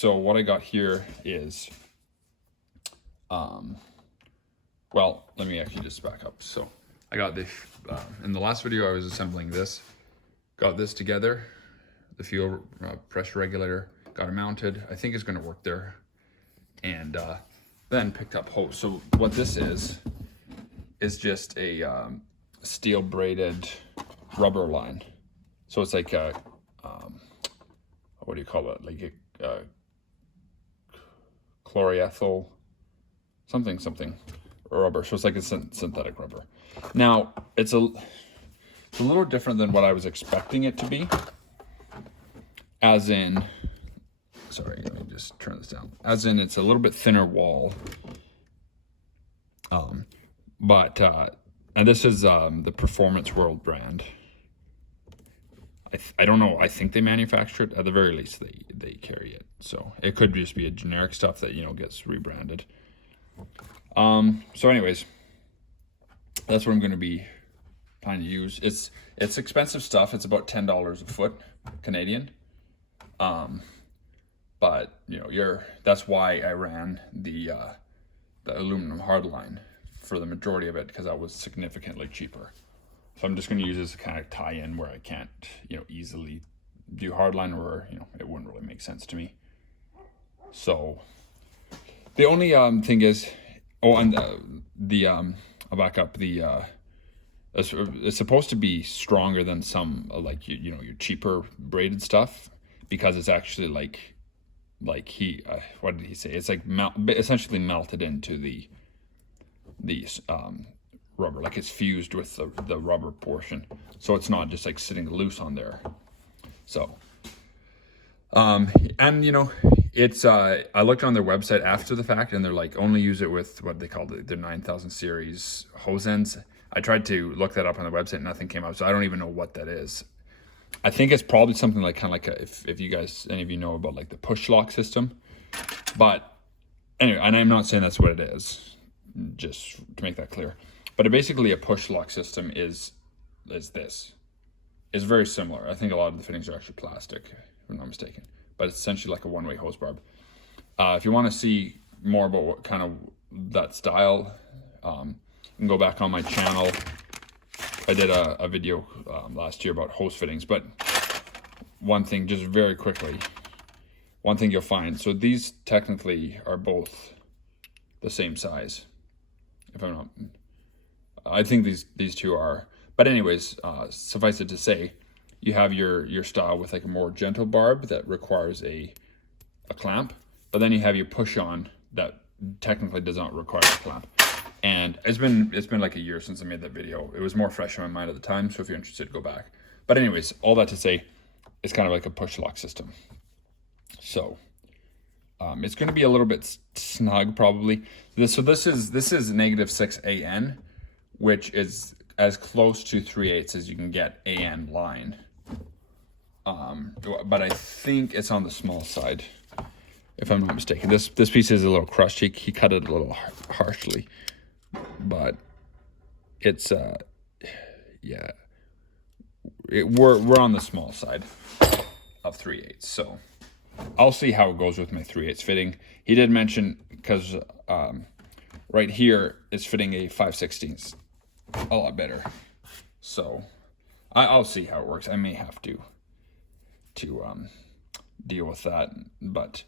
so what I got here is, well, let me actually just back up. So I got this, in the last video I was assembling this, got this together, the fuel pressure regulator, got it mounted. I think it's gonna work there. And then picked up hose. So what this is just a steel braided rubber line. So it's like a, what do you call it? Like a chloroethyl, something rubber. So it's like a synthetic rubber. Now it's a little different than what I was expecting it to be. As in, sorry, let me just turn this down. As in, it's a little bit thinner wall. And this is the Performance World brand. I don't know. I think they manufacture it. At the very least, they carry it. So it could just be a generic stuff that, you know, gets rebranded. So anyways, that's what I'm going to be planning to use. It's expensive stuff. It's about $10 a foot Canadian. But you know, that's why I ran the aluminum hardline for the majority of it, because that was significantly cheaper. So I'm just going to use this to kind of tie in where I can't, you know, easily do hardline, or, you know, it wouldn't really make sense to me. So the only thing is, and I'll back up. It's supposed to be stronger than some like you know, your cheaper braided stuff, because it's actually like what did he say? It's like essentially melted into the rubber, like it's fused with the rubber portion, so it's not just like sitting loose on there. So and you know, it's I looked on their website after the fact, and they're like, only use it with what they call their 9000 series hose ends. I tried to look that up on the website, nothing came up, so I don't even know what that is. I think it's probably something like kind of like if you guys, any of you know about like the push lock system. But anyway, and I'm not saying that's what it is, just to make that clear. But basically a push lock system is this. It's very similar. I think a lot of the fittings are actually plastic, if I'm not mistaken. But it's essentially like a one-way hose barb. If you want to see more about what kind of that style, you can go back on my channel. I did a video last year about hose fittings. But one thing, just very quickly, one thing you'll find. So these technically are both the same size, if I'm not. I think these two are. But anyways, suffice it to say, you have your style with like a more gentle barb that requires a clamp, but then you have your push on that technically does not require a clamp. And it's been like a year since I made that video. It was more fresh in my mind at the time, so if you're interested, go back. But anyways, all that to say, it's kind of like a push lock system. So it's going to be a little bit snug probably. This is -6 AN, which is as close to 3/8 as you can get AN line. But I think it's on the small side, if I'm not mistaken. This piece is a little crushed. He cut it a little harshly, but it's yeah, we're on the small side of 3/8. So I'll see how it goes with my 3/8 fitting. He did mention, because right here is fitting a 5/16, a lot better. So I'll see how it works. I may have to deal with that, but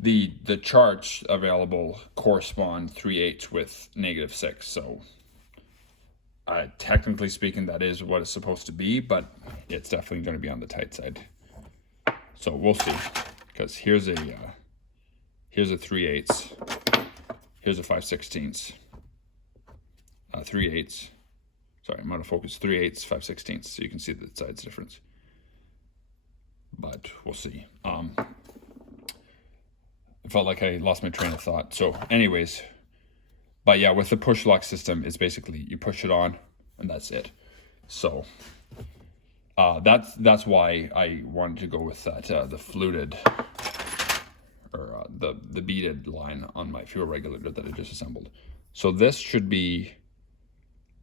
the charts available correspond 3/8 with -6. So technically speaking, that is what it's supposed to be, but it's definitely going to be on the tight side. So we'll see, because here's a 3/8, here's a 5/16, 3/8. Sorry, I'm out of focus. 3/8, 5/16, so you can see the size difference. But we'll see. I felt like I lost my train of thought. So anyways, but yeah, with the push lock system, it's basically you push it on and that's it. So that's why I wanted to go with that the fluted or the beaded line on my fuel regulator that I just assembled. So this should be,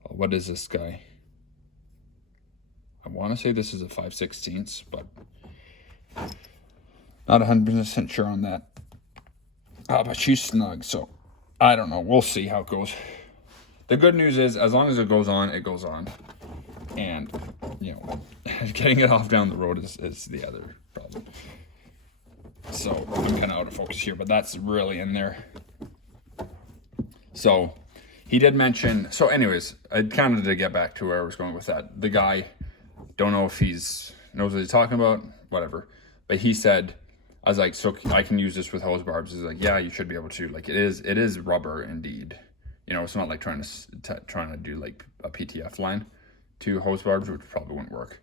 what is this guy? I want to say this is a 5/16, but Not 100% sure on that. But she's snug, so I don't know. We'll see how it goes. The good news is, as long as it goes on, it goes on. And, you know, getting it off down the road is the other problem. So I'm kind of out of focus here, but that's really in there. So he did mention, so anyways, I kind of did get back to where I was going with that. The guy, don't know if knows what he's talking about, whatever. But he said, I was like, so I can use this with hose barbs. He's like, yeah, you should be able to. Like, it is rubber indeed. You know, it's not like trying to do like a PTF line to hose barbs, which probably wouldn't work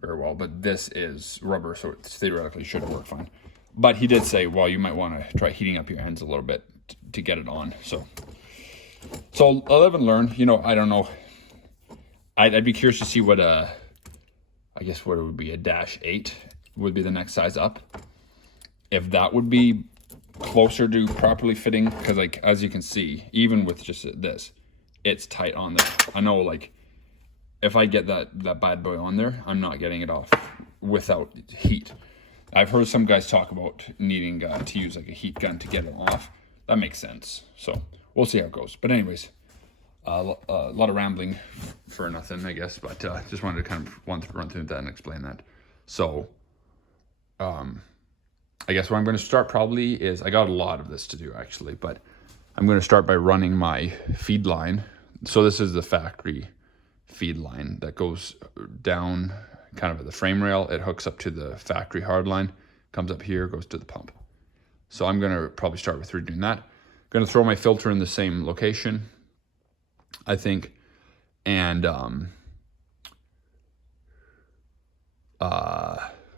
very well. But this is rubber, so it theoretically should work fine. But he did say, well, you might want to try heating up your ends a little bit to get it on. So I'll live and learn. You know, I don't know. I'd be curious to see what I guess what it would be, a -8 would be the next size up. If that would be closer to properly fitting, because like as you can see, even with just this, it's tight on there. I know, like, if I get that bad boy on there, I'm not getting it off without heat. I've heard some guys talk about needing to use like a heat gun to get it off. That makes sense. So we'll see how it goes. But anyways, a lot of rambling for nothing, I guess. But just wanted to kind of run through that and explain that. So I guess what I'm going to start probably is, I got a lot of this to do actually, but I'm going to start by running my feed line. So this is the factory feed line that goes down kind of at the frame rail. It hooks up to the factory hard line, comes up here, goes to the pump. So I'm going to probably start with redoing that. Going to throw my filter in the same location, I think. And what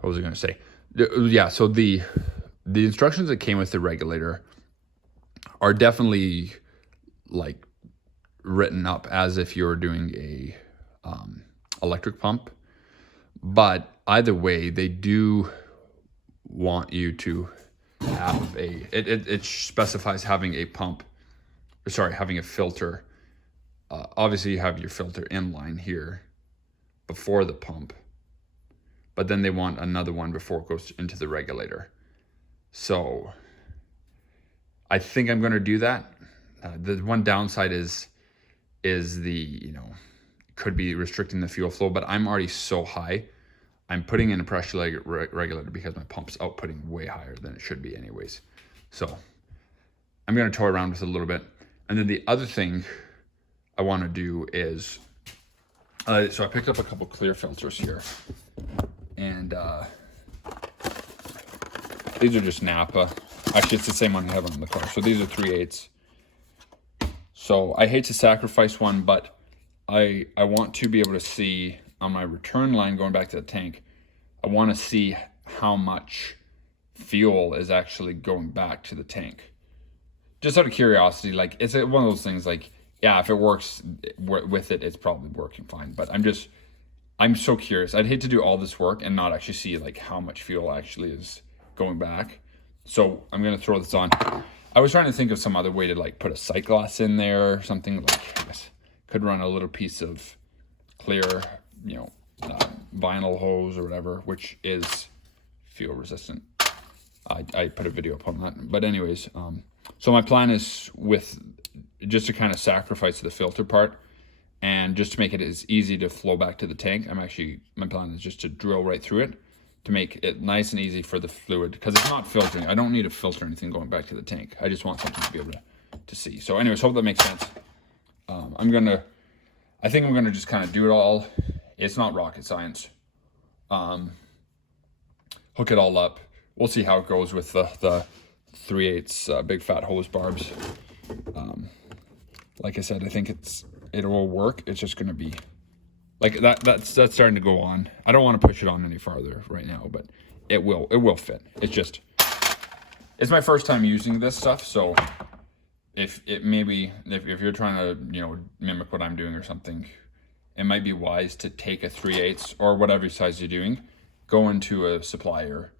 was I going to say? Yeah, so the instructions that came with the regulator are definitely like written up as if you're doing a electric pump. But either way, they do want you to have it specifies having a pump, having a filter. Obviously you have your filter inline here before the pump, but then they want another one before it goes into the regulator. So I think I'm going to do that. The one downside is the, could be restricting the fuel flow, but I'm already so high. I'm putting in a pressure regulator because my pump's outputting way higher than it should be anyways. So I'm going to toy around with it a little bit. And then the other thing I want to do is, so I picked up a couple clear filters here. And these are just Napa. Actually, it's the same one I have on the car. So these are 3/8. So I hate to sacrifice one, but I want to be able to see on my return line going back to the tank, I want to see how much fuel is actually going back to the tank. Just out of curiosity, like, it's one of those things, like, yeah, if it works with it, it's probably working fine. But I'm so curious. I'd hate to do all this work and not actually see like how much fuel actually is going back. So I'm going to throw this on. I was trying to think of some other way to like put a sight glass in there or something. Like, I guess could run a little piece of clear, vinyl hose or whatever, which is fuel resistant. I put a video up on that. But anyways, so my plan is just to kind of sacrifice the filter part and just to make it as easy to flow back to the tank. My plan is just to drill right through it to make it nice and easy for the fluid, because it's not filtering. I don't need to filter anything going back to the tank. I just want something to be able to see. So anyways, hope that makes sense. I think I'm gonna just kind of do it all. It's not rocket science. Hook it all up. We'll see how it goes with the 3/8 big fat hose barbs. Like I said, I think it will work. It's just gonna be like that's starting to go on. I don't want to push it on any farther right now, but it will fit. It's my first time using this stuff, so if you're trying to mimic what I'm doing or something, it might be wise to take a 3/8 or whatever size you're doing, go into a supplier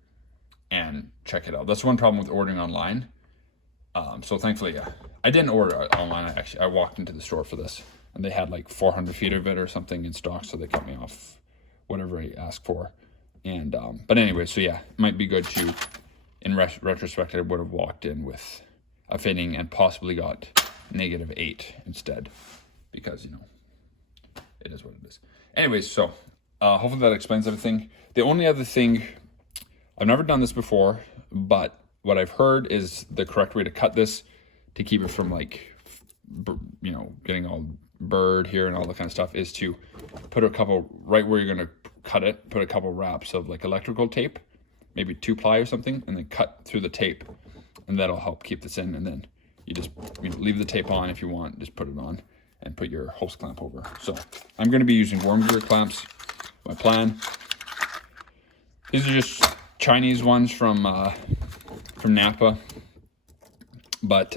and check it out. That's one problem with ordering online. So thankfully, I didn't order it online. I walked into the store for this, and they had like 400 feet of it or something in stock, so they cut me off whatever I asked for. And but anyway, so yeah, it might be good to in retrospect, I would have walked in with a fitting and possibly got -8 instead, because, you know, it is what it is. Anyways, so hopefully that explains everything. The only other thing, I've never done this before, but what I've heard is the correct way to cut this to keep it from, like, you know, getting all burred here and all that kind of stuff, is to put a couple, right where you're going to cut it, put a couple wraps of like electrical tape, maybe 2-ply or something, and then cut through the tape, and that'll help keep this in. And then you just, you know, leave the tape on if you want, just put it on and put your hose clamp over. So I'm going to be using worm gear clamps. My plan, these are just Chinese ones from Napa, but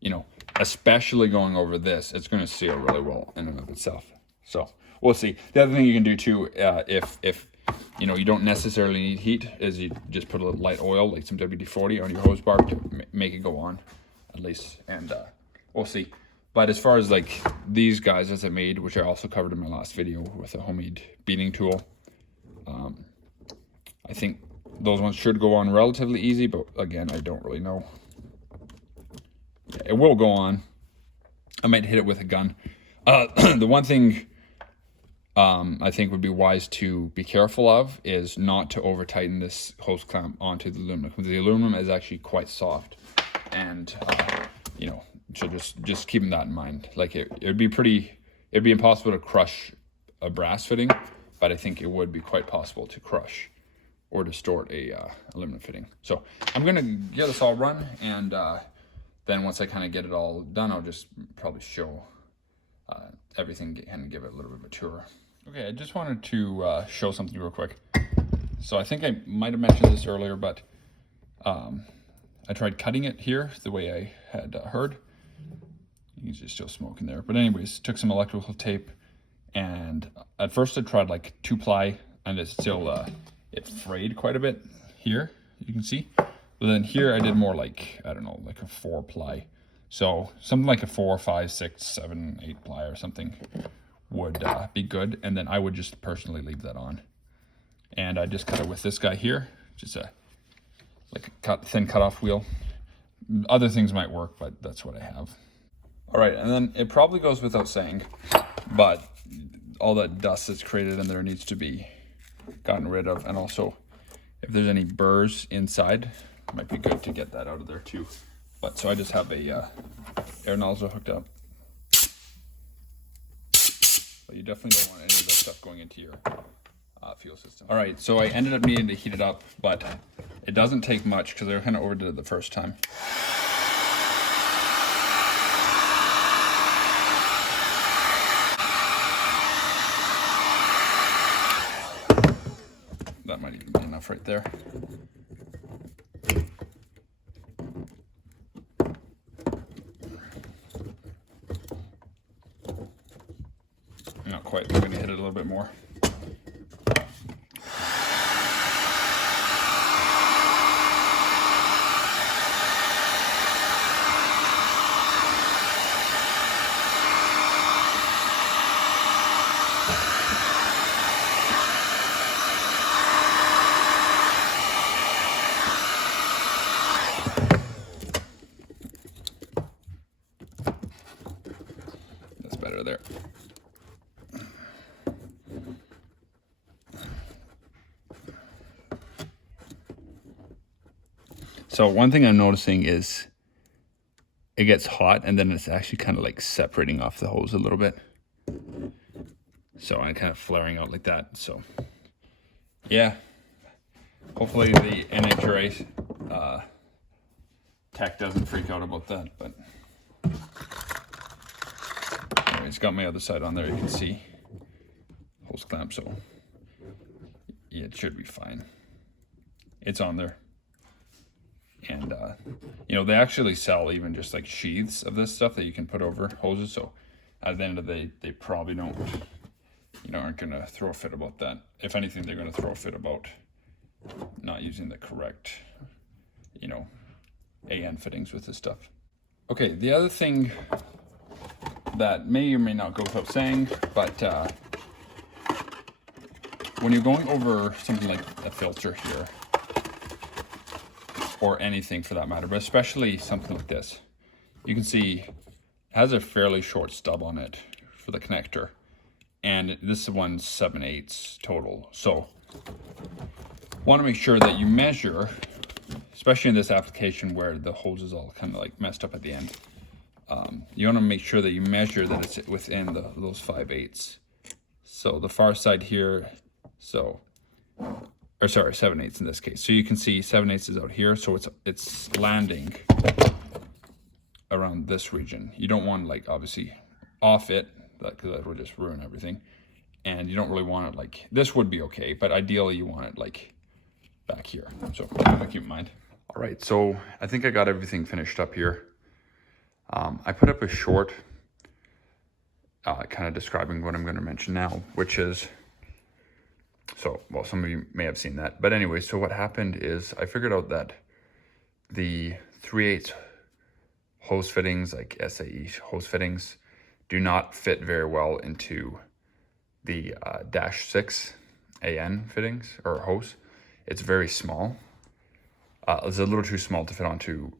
you know, especially going over this, it's going to seal really well in and of itself. So we'll see. The other thing you can do too, if you know, you don't necessarily need heat, is you just put a little light oil, like some WD-40 on your hose barb to make it go on, at least. And we'll see. But as far as like these guys as I made, which I also covered in my last video with a homemade beading tool, I think those ones should go on relatively easy, but again, I don't really know. Yeah, it will go on. I might hit it with a gun. The one thing I think would be wise to be careful of is not to over tighten this hose clamp onto the aluminum, because the aluminum is actually quite soft, and you know, so just keeping that in mind. Like it'd be impossible to crush a brass fitting, but I think it would be quite possible to crush or distort a aluminum fitting. So I'm gonna get this all run, and then once I kind of get it all done, I'll just probably show everything and give it a little bit of a tour. Okay, I just wanted to show something real quick. So I think I might have mentioned this earlier, but I tried cutting it here the way I had heard. You can see still smoke in there. But anyways, took some electrical tape, and at first I tried like 2-ply, and it's still, it frayed quite a bit here, you can see. But then here I did more like, I don't know, like a 4-ply. So something like a 4, 5, 6, 7, 8-ply or something would be good. And then I would just personally leave that on. And I just cut it with this guy here, just like a thin cutoff wheel. Other things might work, but that's what I have. All right, and then it probably goes without saying, but all that dust that's created in there needs to be gotten rid of. And also, if there's any burrs inside, it might be good to get that out of there too. But so I just have a air nozzle hooked up. But you definitely don't want any of that stuff going into your fuel system. All right, so I ended up needing to heat it up, but it doesn't take much because I kind of overdid it the first time. That might even be enough right there. Not quite, I'm going to hit it a little bit more. That's better there. So one thing I'm noticing is it gets hot and then it's actually kind of like separating off the hose a little bit. So I'm kind of flaring out like that. So yeah, hopefully the NHRA tech doesn't freak out about that. But anyways, got my other side on there, you can see hose clamp, so yeah, it should be fine. It's on there. And you know, they actually sell even just like sheaths of this stuff that you can put over hoses, so at the end of the day they probably don't, you know, aren't gonna throw a fit about that. If anything, they're gonna throw a fit about not using the correct, you know, AN fittings with this stuff. Okay, the other thing that may or may not go without saying, but when you're going over something like a filter here, or anything for that matter, but especially something like this. You can see it has a fairly short stub on it for the connector, and this one's 7/8 total. So want to make sure that you measure, especially in this application where the hose is all kind of like messed up at the end. You want to make sure that you measure that it's within those 5/8. So the far side here, or sorry, 7/8 in this case. So you can see 7/8 is out here, so it's landing around this region. You don't want like obviously off it, because that would just ruin everything. And you don't really want it like, this would be okay, but ideally you want it like back here. So keep in mind. All right, so I think I got everything finished up here. I put up a short kind of describing what I'm going to mention now, which is, so, well, some of you may have seen that. But anyway, so what happened is I figured out that the 3/8 hose fittings, like SAE hose fittings, do not fit very well into the -6 AN fittings or hose. It's very small. It's a little too small to fit onto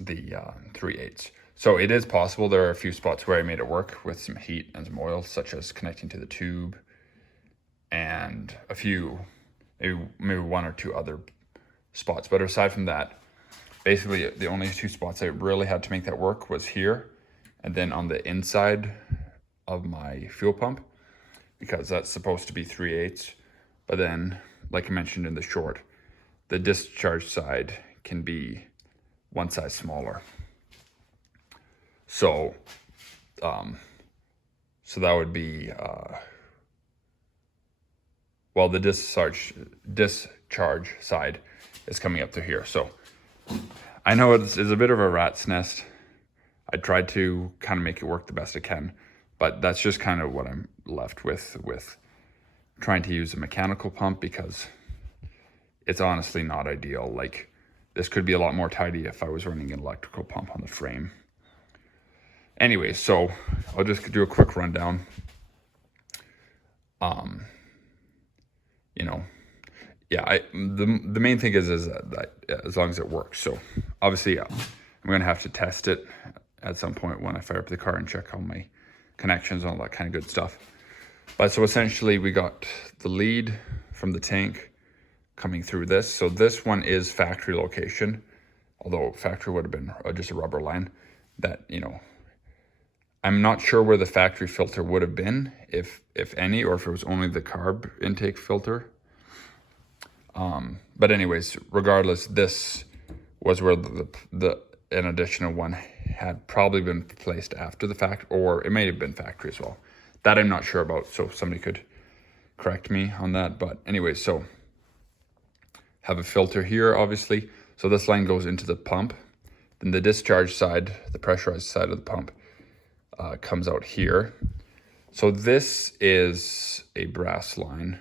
the 3/8. So it is possible. There are a few spots where I made it work with some heat and some oil, such as connecting to the tube, and a few, maybe one or two other spots. But aside from that, basically the only two spots I really had to make that work was here, and then on the inside of my fuel pump, because that's supposed to be 3/8. But then, like I mentioned in the short, the discharge side can be one size smaller. So, so that would be, well, the discharge side is coming up to here. So I know it's a bit of a rat's nest. I tried to kind of make it work the best I can, but that's just kind of what I'm left with trying to use a mechanical pump, because it's honestly not ideal. Like, this could be a lot more tidy if I was running an electrical pump on the frame. Anyway, so I'll just do a quick rundown. You know, yeah, the main thing is that as long as it works. So obviously, I'm gonna have to test it at some point when I fire up the car and check all my connections and all that kind of good stuff. But so essentially, we got the lead from the tank coming through this. So this one is factory location, although factory would have been just a rubber line. That, you know, I'm not sure where the factory filter would have been, if any, or if it was only the carb intake filter. But anyways, regardless, this was where an additional one had probably been placed after the fact, or it may have been factory as well. That I'm not sure about, so somebody could correct me on that. But anyways, so have a filter here, obviously. So this line goes into the pump. Then the discharge side, the pressurized side of the pump, comes out here. So this is a brass line,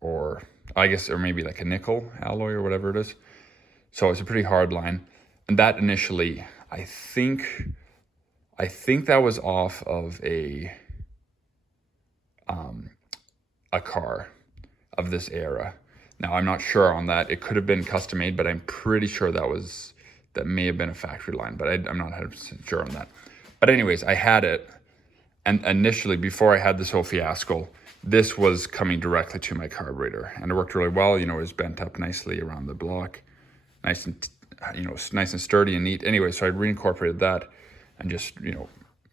or I guess, or maybe like a nickel alloy or whatever it is. So it's a pretty hard line. And that initially, I think that was off of a car of this era. Now, I'm not sure on that. It could have been custom made, but I'm pretty sure that may have been a factory line, but I'm not 100% sure on that. But anyways, I had it, and initially, before I had this whole fiasco, this was coming directly to my carburetor, and it worked really well. You know, it was bent up nicely around the block, nice and, you know, nice and sturdy and neat. Anyway, so I reincorporated that and just, you know,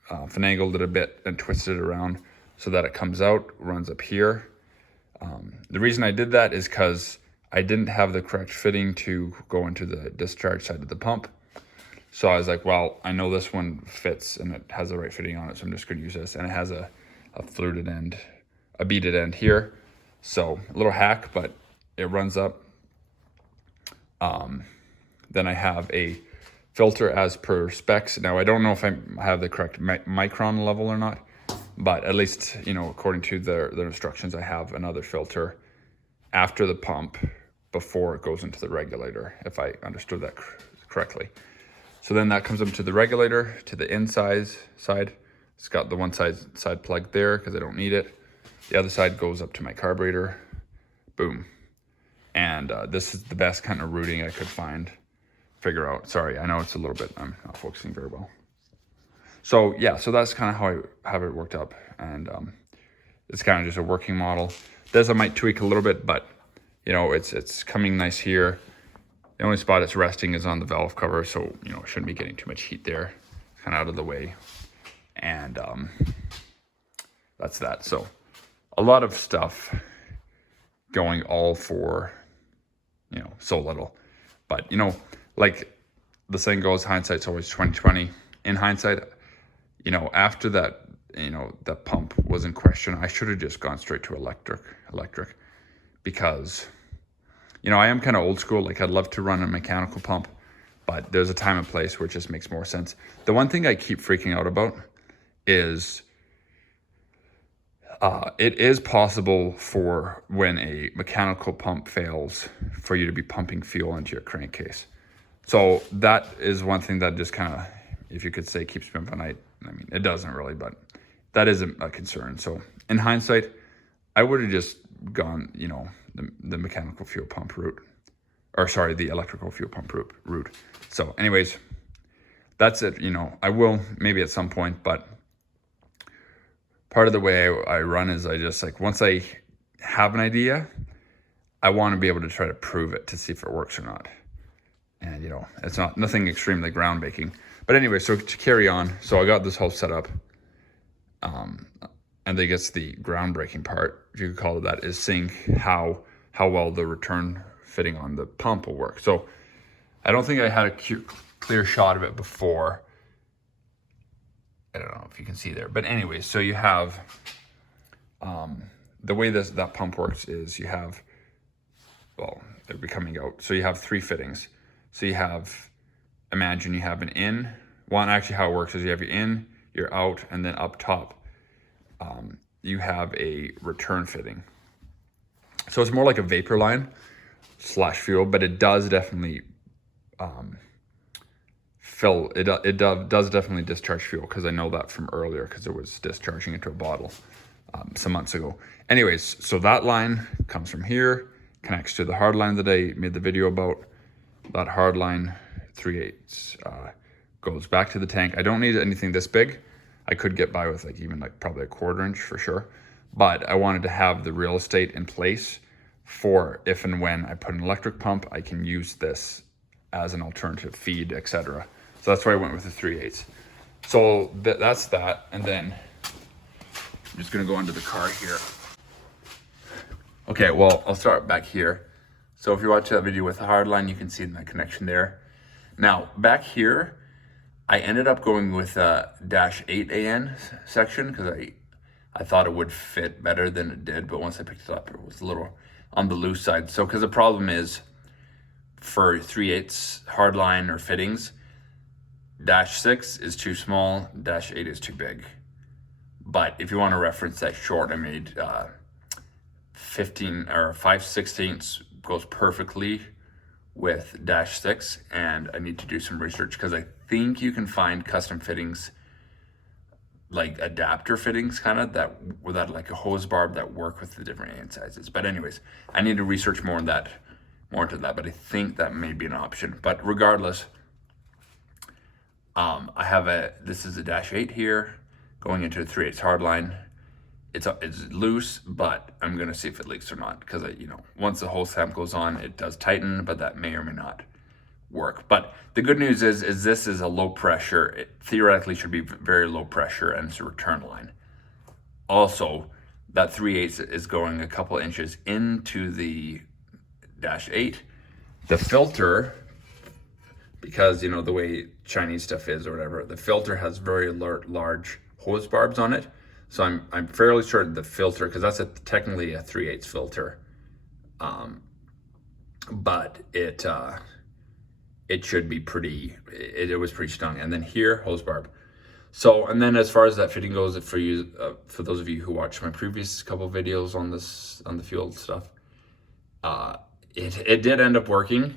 finagled it a bit and twisted it around so that it comes out, runs up here. The reason I did that is because I didn't have the correct fitting to go into the discharge side of the pump. So I was like, well, I know this one fits and it has the right fitting on it, so I'm just going to use this. And it has a fluted end, a beaded end here. So a little hack, but it runs up. Then I have a filter as per specs. Now, I don't know if I have the correct micron level or not, but at least, you know, according to their instructions, I have another filter after the pump before it goes into the regulator, if I understood that correctly. So then that comes up to the regulator, to the inside side. It's got the one side plug there because I don't need it. The other side goes up to my carburetor. Boom. And this is the best kind of routing I could figure out. Sorry, I know it's a little bit, I'm not focusing very well. So yeah, so that's kind of how I have it worked up. And it's kind of just a working model. This I might tweak a little bit, but you know, it's coming nice here. The only spot it's resting is on the valve cover, so you know, it shouldn't be getting too much heat there. It's kind of out of the way. And that's that. So a lot of stuff going all for, you know, so little. But you know, like the saying goes, hindsight's always 20/20. In hindsight, you know, after that, you know, that pump was in question, I should have just gone straight to electric, because, you know, I am kind of old school. Like, I'd love to run a mechanical pump, but there's a time and place where it just makes more sense. The one thing I keep freaking out about is it is possible for when a mechanical pump fails for you to be pumping fuel into your crankcase. So that is one thing that just kind of, if you could say, keeps me up at night. I mean, it doesn't really, but that is a concern. So in hindsight, I would have just gone, you know, the mechanical fuel pump route, or sorry, the electrical fuel pump route. So anyways, that's it. You know, I will maybe at some point, but part of the way I run is I just, like, once I have an idea, I want to be able to try to prove it to see if it works or not. And, you know, it's nothing extremely groundbreaking. But anyway, so to carry on, so I got this whole setup. And I guess the groundbreaking part, if you could call it that, is seeing how well the return fitting on the pump will work. So I don't think I had a clear shot of it before. I don't know if you can see there. But anyways, so you have, the way that pump works is you have, well, they'll be coming out. So you have 3 fittings. So you have, imagine you have an in. One, actually how it works is you have your in, your out, and then up top, you have a return fitting. So it's more like a vapor line / fuel, but it does definitely fill, it does definitely discharge fuel, because I know that from earlier, because it was discharging into a bottle some months ago. Anyways, so that line comes from here, connects to the hard line that I made the video about. That hard line, 3/8, goes back to the tank. I don't need anything this big. I could get by with like even like probably a 1/4 inch for sure. But I wanted to have the real estate in place for if and when I put an electric pump, I can use this as an alternative feed, etc. So that's why I went with the 3/8. So that's that. And then I'm just gonna go into the car here. Okay, well, I'll start back here. So if you watch that video with the hard line, you can see my connection there. Now, back here, I ended up going with a -8 AN section, because I thought it would fit better than it did, but once I picked it up, it was a little on the loose side. So, because the problem is, for 3/8 hardline or fittings, -6 is too small, -8 is too big. But if you want to reference that short I made, 15 or 5/16 goes perfectly with -6, and I need to do some research, because I think you can find custom fittings, like adapter fittings, kind of that without like a hose barb, that work with the different AN sizes. But anyways, I need to research more into that, but I think that may be an option. But regardless, I have this is a -8 here going into a 3/8 hardline. It's loose, but I'm gonna see if it leaks or not, because once the hose clamp goes on, it does tighten, but that may or may not work. But the good news is this is a low pressure. It theoretically should be very low pressure, and it's a return line. Also, that 3/8 is going a couple inches into the -8. The filter, because the way Chinese stuff is or whatever, the filter has very large hose barbs on it. So I'm fairly sure the filter, because that's technically a 3/8 filter, but it should be it was pretty strong. And then here, hose barb. So, and then as far as that fitting goes, for you, for those of you who watched my previous couple videos on the fuel stuff, it did end up working.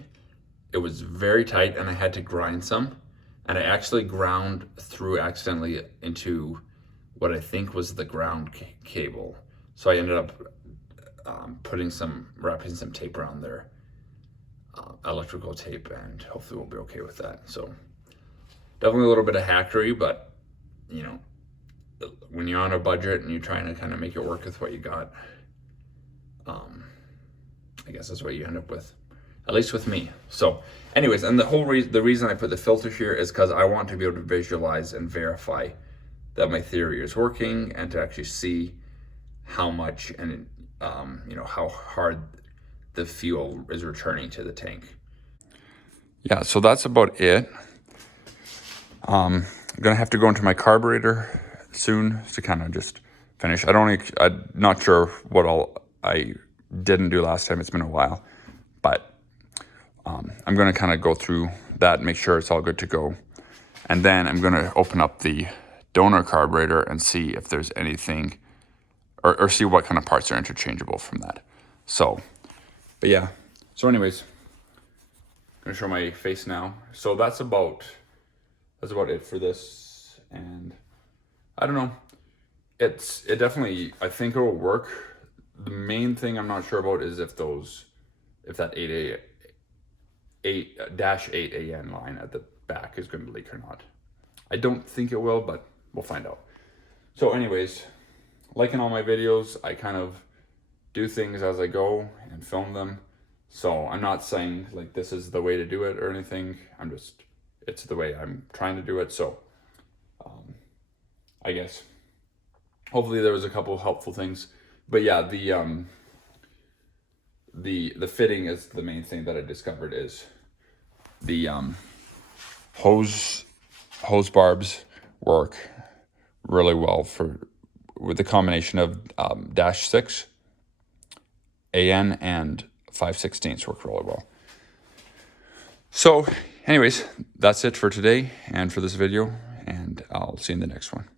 It was very tight, and I had to grind some, and I actually ground through accidentally into what I think was the ground cable. So I ended up wrapping some tape around there, electrical tape, and hopefully we'll be okay with that. So definitely a little bit of hackery, but you know, when you're on a budget and you're trying to kind of make it work with what you got, I guess that's what you end up with, at least with me. So anyways, and the reason I put the filter here is because I want to be able to visualize and verify that my theory is working, and to actually see how much and you know, how hard the fuel is returning to the tank. Yeah, so that's about it. I'm gonna have to go into my carburetor soon to kind of just finish. I'm not sure what all I didn't do last time. It's been a while, but I'm gonna kind of go through that, make sure it's all good to go, and then I'm gonna open up the donor carburetor and see if there's anything, or see what kind of parts are interchangeable from that. So, but yeah. So anyways, I'm gonna show my face now. So that's about it for this, and I don't know. It definitely, I think it'll work. The main thing I'm not sure about is if that 8-8-AN line at the back is going to leak or not. I don't think it will, but we'll find out. So anyways, like in all my videos, I kind of do things as I go and film them. So I'm not saying like this is the way to do it or anything. It's the way I'm trying to do it. So I guess hopefully there was a couple of helpful things. But yeah, the fitting is the main thing that I discovered. Is the hose barbs work really well with the combination of -6 AN and 5/16 work really well. So anyways, that's it for today and for this video, and I'll see you in the next one.